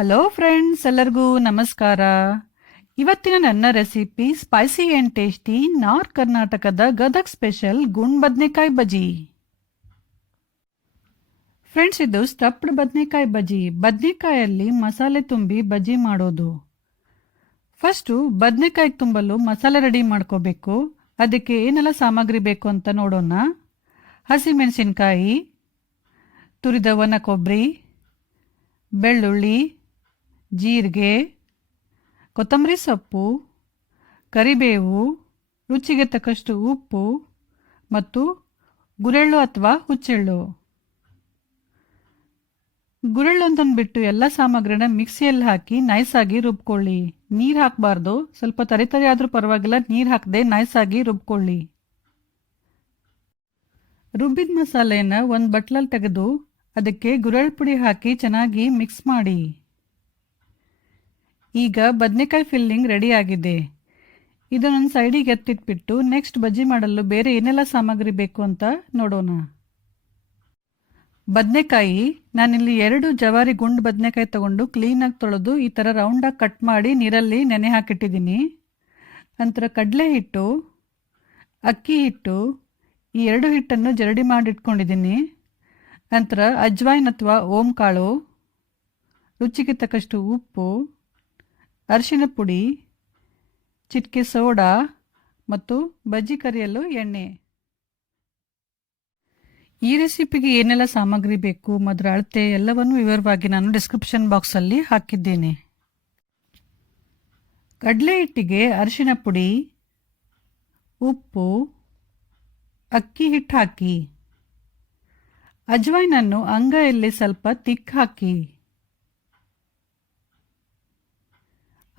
Hello friends, ಎಲ್ಲರಿಗೂ ನಮಸ್ಕಾರ. ಇವತ್ತಿನ ನನ್ನ recipe spicy and tasty north ಕರ್ನಾಟಕದ ಗದಗ್ ಸ್ಪೆಷಲ್ ಗುಂಡ್ ಬದನೆಕಾಯಿ ಬಜ್ಜಿ. ಫ್ರೆಂಡ್ಸ್, ಇದು ಸ್ಟಫ್ಡ್ ಬದನೆಕಾಯಿ ಬಜ್ಜಿ. ಬದನೆಕಾಯಲ್ಲಿ ಮಸಾಲೆ ತುಂಬಿ ಬಜ್ಜಿ ಮಾಡೋದು. ಫಸ್ಟು ಬದನೆಕಾಯಿ ತುಂಬಲು ಮಸಾಲೆ ರೆಡಿ ಮಾಡ್ಕೋಬೇಕು. ಅದಕ್ಕೆ ಏನೆಲ್ಲ ಸಾಮಗ್ರಿ ಬೇಕು ಅಂತ ನೋಡೋಣ. ಹಸಿಮೆಣಸಿನ್ಕಾಯಿ, ತುರಿದ ಒಣ ಕೊಬ್ಬರಿ, ಬೆಳ್ಳುಳ್ಳಿ, ಜೀರಿಗೆ, ಕೊತ್ತಂಬರಿ ಸೊಪ್ಪು, ಕರಿಬೇವು, ರುಚಿಗೆ ತಕ್ಕಷ್ಟು ಉಪ್ಪು ಮತ್ತು ಗುರೆಳ್ಳು ಅಥವಾ ಹುಚ್ಚೆಳ್ಳು. ಗುರೆಳ್ಳು ಅಂತಂದು ಬಿಟ್ಟು ಎಲ್ಲ ಸಾಮಗ್ರಿನ ಮಿಕ್ಸಿಯಲ್ಲಿ ಹಾಕಿ ನೈಸಾಗಿ ರುಬ್ಕೊಳ್ಳಿ. ನೀರು ಹಾಕಬಾರ್ದು. ಸ್ವಲ್ಪ ತರಿ ಆದರೂ ಪರವಾಗಿಲ್ಲ, ನೀರು ಹಾಕದೆ ನೈಸಾಗಿ ರುಬ್ಕೊಳ್ಳಿ. ರುಬ್ಬಿದ ಮಸಾಲೆನ ಒಂದು ಬಟ್ಲಲ್ಲಿ ತೆಗೆದು ಅದಕ್ಕೆ ಗುರೆಳ್ಳು ಪುಡಿ ಹಾಕಿ ಚೆನ್ನಾಗಿ ಮಿಕ್ಸ್ ಮಾಡಿ. ಈಗ ಬದನೆಕಾಯಿ ಫಿಲ್ಲಿಂಗ್ ರೆಡಿ ಆಗಿದೆ. ಇದನ್ನೊಂದು ಸೈಡಿಗೆ ಎತ್ತಿಟ್ಬಿಟ್ಟು ನೆಕ್ಸ್ಟ್ ಬಜ್ಜಿ ಮಾಡಲು ಬೇರೆ ಏನೆಲ್ಲ ಸಾಮಗ್ರಿ ಬೇಕು ಅಂತ ನೋಡೋಣ. ಬದನೆಕಾಯಿ ನಾನಿಲ್ಲಿ 2 ಜವಾರಿ ಗುಂಡು ಬದನೆಕಾಯಿ ತಗೊಂಡು ಕ್ಲೀನಾಗಿ ತೊಳೆದು ಈ ಥರ ರೌಂಡಾಗಿ ಕಟ್ ಮಾಡಿ ನೀರಲ್ಲಿ ನೆನೆ ಹಾಕಿಟ್ಟಿದ್ದೀನಿ. ನಂತರ ಕಡಲೆ ಹಿಟ್ಟು, ಅಕ್ಕಿ ಹಿಟ್ಟು, ಈ 2 ಹಿಟ್ಟನ್ನು ಜರಡಿ ಮಾಡಿಟ್ಕೊಂಡಿದ್ದೀನಿ. ನಂತರ ಅಜ್ವಾಯಿನ್ ಅಥವಾ ಓಂ ಕಾಳು, ರುಚಿಗೆ ತಕ್ಕಷ್ಟು ಉಪ್ಪು, ಅರಿಶಿನ ಪುಡಿ, ಚಿಟಿಕೆ ಸೋಡಾ ಮತ್ತು ಬಜ್ಜಿ ಕರಿಯಲು ಎಣ್ಣೆ. ಈ ರೆಸಿಪಿಗೆ ಏನೆಲ್ಲ ಸಾಮಗ್ರಿ ಬೇಕು ಅದರ ಅಳತೆ ಎಲ್ಲವನ್ನೂ ವಿವರವಾಗಿ ನಾನು ಡಿಸ್ಕ್ರಿಪ್ಷನ್ ಬಾಕ್ಸಲ್ಲಿ ಹಾಕಿದ್ದೀನಿ. ಕಡಲೆ ಹಿಟ್ಟಿಗೆ ಅರಿಶಿನ ಪುಡಿ, ಉಪ್ಪು, ಅಕ್ಕಿ ಹಿಟ್ಟು ಹಾಕಿ. ಅಜ್ವಾಯಿನನ್ನು ಅಂಗೈಯಲ್ಲಿ ಸ್ವಲ್ಪ ತಿಕ್ ಹಾಕಿ.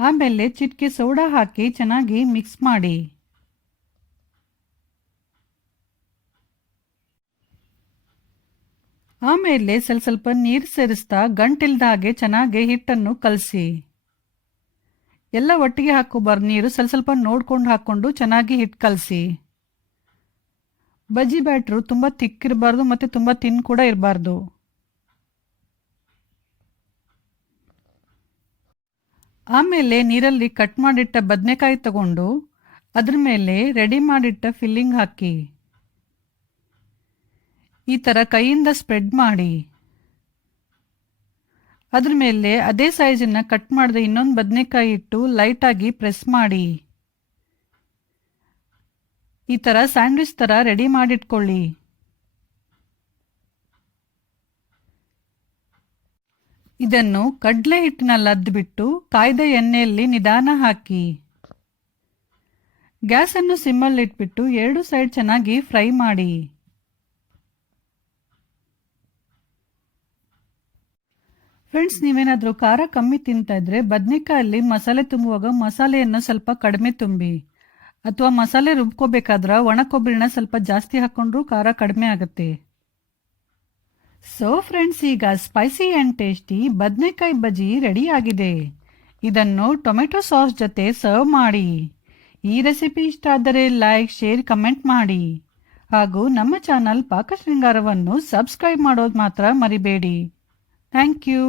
ಆಮೇಲೆ ಚಿಟಿಕೆ ಸೋಡಾ ಹಾಕಿ ಚೆನ್ನಾಗಿ ಮಿಕ್ಸ್ ಮಾಡಿ. ಆಮೇಲೆ ಸ್ವಲ್ಪ ನೀರು ಸೇರಿಸ್ತಾ ಗಂಟಿಲ್ದ ಹಾಗೆ ಚೆನ್ನಾಗಿ ಹಿಟ್ಟನ್ನು ಕಲಸಿ. ಎಲ್ಲ ಒಟ್ಟಿಗೆ ಹಾಕೋಬಾರ್ದು, ನೀರು ಸ್ವಲ್ಪ ನೋಡ್ಕೊಂಡು ಹಾಕ್ಕೊಂಡು ಚೆನ್ನಾಗಿ ಹಿಟ್ಟು ಕಲಸಿ. ಬಜ್ಜಿ ಬ್ಯಾಟ್ರು ತುಂಬ ತಿಕ್ಕಿರಬಾರ್ದು ಮತ್ತು ತುಂಬ ತಿನ್ ಕೂಡ ಇರಬಾರ್ದು. ಆಮೇಲೆ ನೀರಲ್ಲಿ ಕಟ್ ಮಾಡಿಟ್ಟ ಬದನೆಕಾಯಿ ತಗೊಂಡು ಅದ್ರ ಮೇಲೆ ರೆಡಿ ಮಾಡಿಟ್ಟ ಫಿಲ್ಲಿಂಗ್ ಹಾಕಿ ಈ ಥರ ಕೈಯಿಂದ ಸ್ಪ್ರೆಡ್ ಮಾಡಿ. ಅದ್ರ ಮೇಲೆ ಅದೇ ಸೈಜನ್ನು ಕಟ್ ಮಾಡಿದ ಇನ್ನೊಂದು ಬದನೆಕಾಯಿ ಇಟ್ಟು ಲೈಟಾಗಿ ಪ್ರೆಸ್ ಮಾಡಿ. ಈ ಥರ ಸ್ಯಾಂಡ್ವಿಚ್ ಥರ ರೆಡಿ ಮಾಡಿಟ್ಕೊಳ್ಳಿ. ಇದನ್ನು ಕಡಲೆ ಹಿಟ್ಟಿನಲ್ಲಿ ಅದ್ಬಿಟ್ಟು ಕಾಯ್ದ ಎಣ್ಣೆಯಲ್ಲಿ ನಿಧಾನ ಹಾಕಿ. ಗ್ಯಾಸನ್ನು ಸಿಮ್ಮಲ್ಲಿ ಇಟ್ಬಿಟ್ಟು 2 ಸೈಡ್ ಚೆನ್ನಾಗಿ ಫ್ರೈ ಮಾಡಿ. ಫ್ರೆಂಡ್ಸ್, ನೀವೇನಾದರೂ ಖಾರ ಕಮ್ಮಿ ತಿಂತಾ ಇದ್ರೆ ಬದನೆಕಾಯಲ್ಲಿ ಮಸಾಲೆ ತುಂಬುವಾಗ ಮಸಾಲೆಯನ್ನು ಸ್ವಲ್ಪ ಕಡಿಮೆ ತುಂಬಿ, ಅಥವಾ ಮಸಾಲೆ ರುಬ್ಕೋಬೇಕಾದ್ರೆ ಒಣ ಕೊಬ್ಬರಿನ ಸ್ವಲ್ಪ ಜಾಸ್ತಿ ಹಾಕೊಂಡ್ರೂ ಖಾರ ಕಡಿಮೆ ಆಗುತ್ತೆ. ಸೊ ಫ್ರೆಂಡ್ಸ್, ಈಗ ಸ್ಪೈಸಿ ಆ್ಯಂಡ್ ಟೇಸ್ಟಿ ಬದನೆಕಾಯಿ ಬಜ್ಜಿ ರೆಡಿ ಆಗಿದೆ. ಇದನ್ನು ಟೊಮೆಟೊ ಸಾಸ್ ಜೊತೆ ಸರ್ವ್ ಮಾಡಿ. ಈ ರೆಸಿಪಿ ಇಷ್ಟ ಆದರೆ ಲೈಕ್, ಶೇರ್, ಕಮೆಂಟ್ ಮಾಡಿ. ಹಾಗೂ ನಮ್ಮ ಚಾನಲ್ ಪಾಕ ಶೃಂಗಾರವನ್ನು ಸಬ್ಸ್ಕ್ರೈಬ್ ಮಾಡೋದು ಮಾತ್ರ ಮರಿಬೇಡಿ. Thank you.